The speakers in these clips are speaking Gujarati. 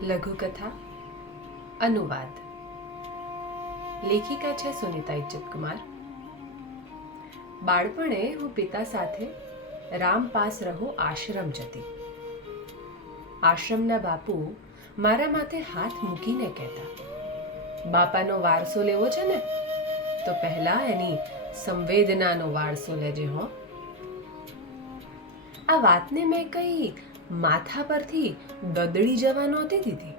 લઘુકથા અનુવાદ. લેખિકા છે સુનિતા ઇજ્જતકુમાર. બાળપણે હું પિતા સાથે રામપાસ રહો આશ્રમ જતી. આશ્રમના બાપુ મારા માથે હાથ મૂકીને કહેતા, બાપાનો વારસો લેવો છે ને તો પહેલા એની સંવેદનાનો વારસો લેજે હો. આ વાતને મેં કઈ માથા પરથી દદડી જવા નહોતી દીધી.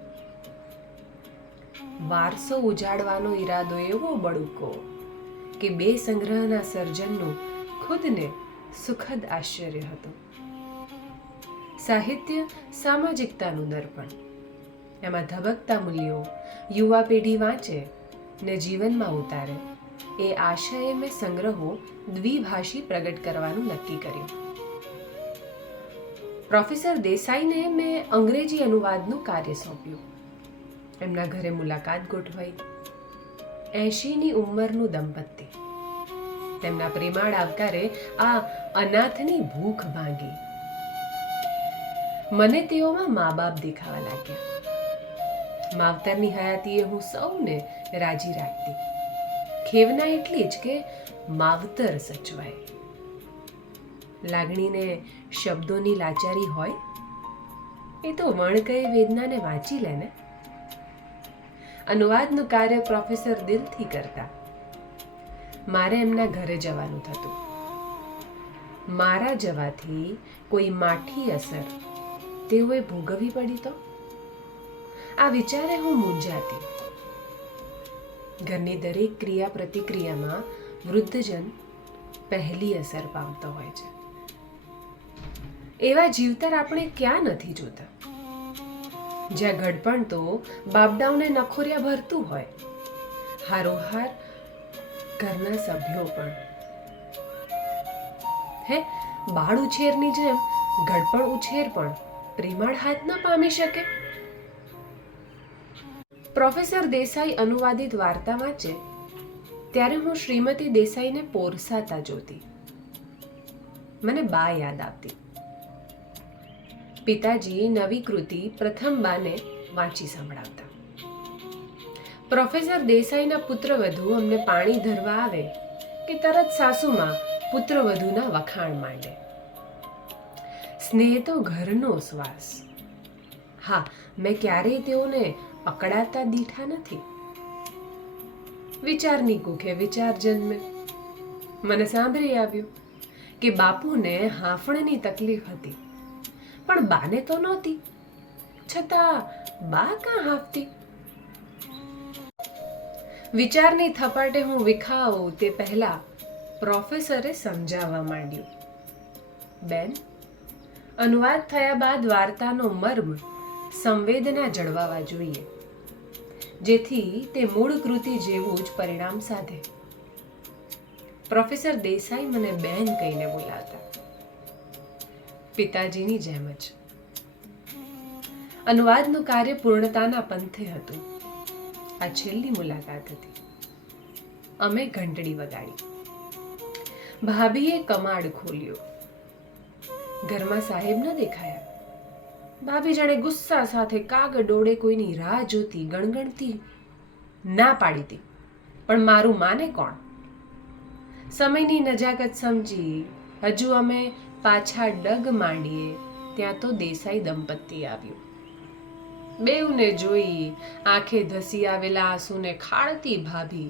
વારસો ઉજાડવાનો ઈરાદો એવો બળુકો કે બે સંગ્રહના સર્જનનું ખુદને સુખદ આશ્ચર્ય હતું. સાહિત્ય સામાજિકતાનું દર્પણ. એમાં ધબકતા મૂલ્યો યુવા પેઢી વાંચે ને જીવનમાં ઉતારે એ આશયે મેં સંગ્રહો દ્વિભાષી પ્રગટ કરવાનું નક્કી કર્યું. પ્રોફેસર દેસાઈને મેં અંગ્રેજી અનુવાદનું કાર્ય સોંપ્યું. એમના ઘરે મુલાકાત ગોઠવાઈ. 80ની ઉંમરનું દંપતી. તેમના પ્રેમાળ આવકારે આ અનાથની ભૂખ ભાંગી. મને તેઓમાં મા બાપ દેખાવા લાગ્યા. માવતરની હયાતીએ હું સૌને રાજી રાખતી. ખેવના એટલી જ કે માવતર સચવાય. લાગણીને શબ્દોની લાચારી હોય એ તો વણકય વેદનાને વાંચી લે ને. અનુવાદનું કાર્ય પ્રોફેસર દિલથી કરતા. મારે એમના ઘરે જવાનું થતું. મારા જવાથી કોઈ માઠી અસર તેઓએ ભોગવવી પડી તો આ વિચારે હું મૂંઝાતી. ઘરની દરેક ક્રિયા પ્રતિક્રિયામાં વૃદ્ધજન પહેલી અસર પામતો હોય છે. એવા જીવતર આપણે ક્યાં નથી જોતા, જ્યાં ઘડપણ તો બાપડાઓને નખોરિયા ભરતું હોય, હારોહાર ઘરના સભ્યો પણ. હે, બાળ ઉછેરની જેમ ઘડપણ ઉછેર પણ પ્રેમાળ હાથ ન પામી શકે. પ્રોફેસર દેસાઈ અનુવાદિત વાર્તા વાંચે ત્યારે હું શ્રીમતી દેસાઈને પોરસાતા જોતી. મને બા યાદ આવતી. પિતાજી નવી કૃતિ પ્રથમ બાને વાંચી સંભળાવતા. પ્રોફેસર દેસાઈના પુત્રવધુ અમને પાણી ધરવા આવે કે તરત સાસુમાં પુત્રવધુના વખાણ માંડે. સ્નેહ તો ઘરનો શ્વાસ. હા, મેં ક્યારેય તેઓને અકળાતા દીઠા નથી. વિચારની કુખે વિચાર જન્મે. મને સાંભળી આવ્યું કે બાપુને હાંફણની તકલીફ હતી, પણ બાને તો નહોતી. છતાં બા કાં હાંફતી? વિચારની થપાટે હું વિખાઉં તે પહેલા પ્રોફેસરે સમજાવવા માંડ્યું, બેન, અનુવાદ થયા બાદ વાર્તાનો મર્મ સંવેદના જળવાવા જોઈએ, જેથી તે મૂળ કૃતિ જેવું જ પરિણામ સાધે. પ્રોફેસર દેસાઈ મને બેન કહીને બોલાવતા. પિતાજીની જેમ જ. અનુવાદનું કાર્ય પૂર્ણતાના પંથે હતું. આ છેલ્લી મુલાકાત હતી. અમે ઘંટડી વગાડી. ભાભીએ કમાડ ખોલ્યો. ઘરમાં સાહેબ ન દેખાયા. ભાભી જાણે ગુસ્સા સાથે કાગળ ડોળે કોઈની રાહ જોતી ગણગણતી ના પાડી હતી, પણ મારું માને કોણ? સમયની નજાકત સમજી હજુ અમે પાછા ડગ માંડીએ ત્યાં તો દેસાઈ દંપતી આવ્યું. બેઉને જોઈ આંખે ધસી આવેલા આંસુને ખાળતી ભાભી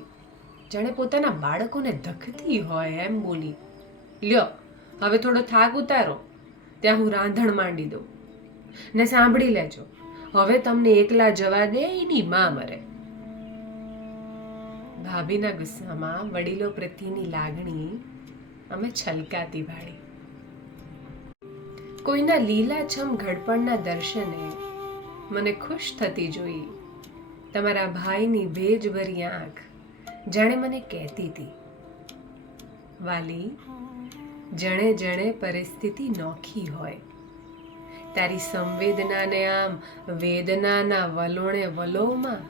જાણે પોતાના બાળકોને ધખતી હોય એમ બોલી, લ્યો હવે થોડો થાક ઉતારો, ત્યાં હું રાંધણ માંડી દઉં, ને સાંભળી લેજો, હવે તમને એકલા જવા દે એની માં મરે. ભાભીના ગુસ્સામાં વડીલો પ્રત્યેની લાગણી અમે છલકાતી ભાળી. કોઈના લીલાછમ ઘડપણના દર્શને મને ખુશ થતી જોઈ તમારા ભાઈની ભેજભરી આંખ જાણે મને કહેતી હતી, વાલી, જણે જણે પરિસ્થિતિ નોખી હોય, તારી સંવેદનાને આમ વેદનાના વલોણે વલોમાં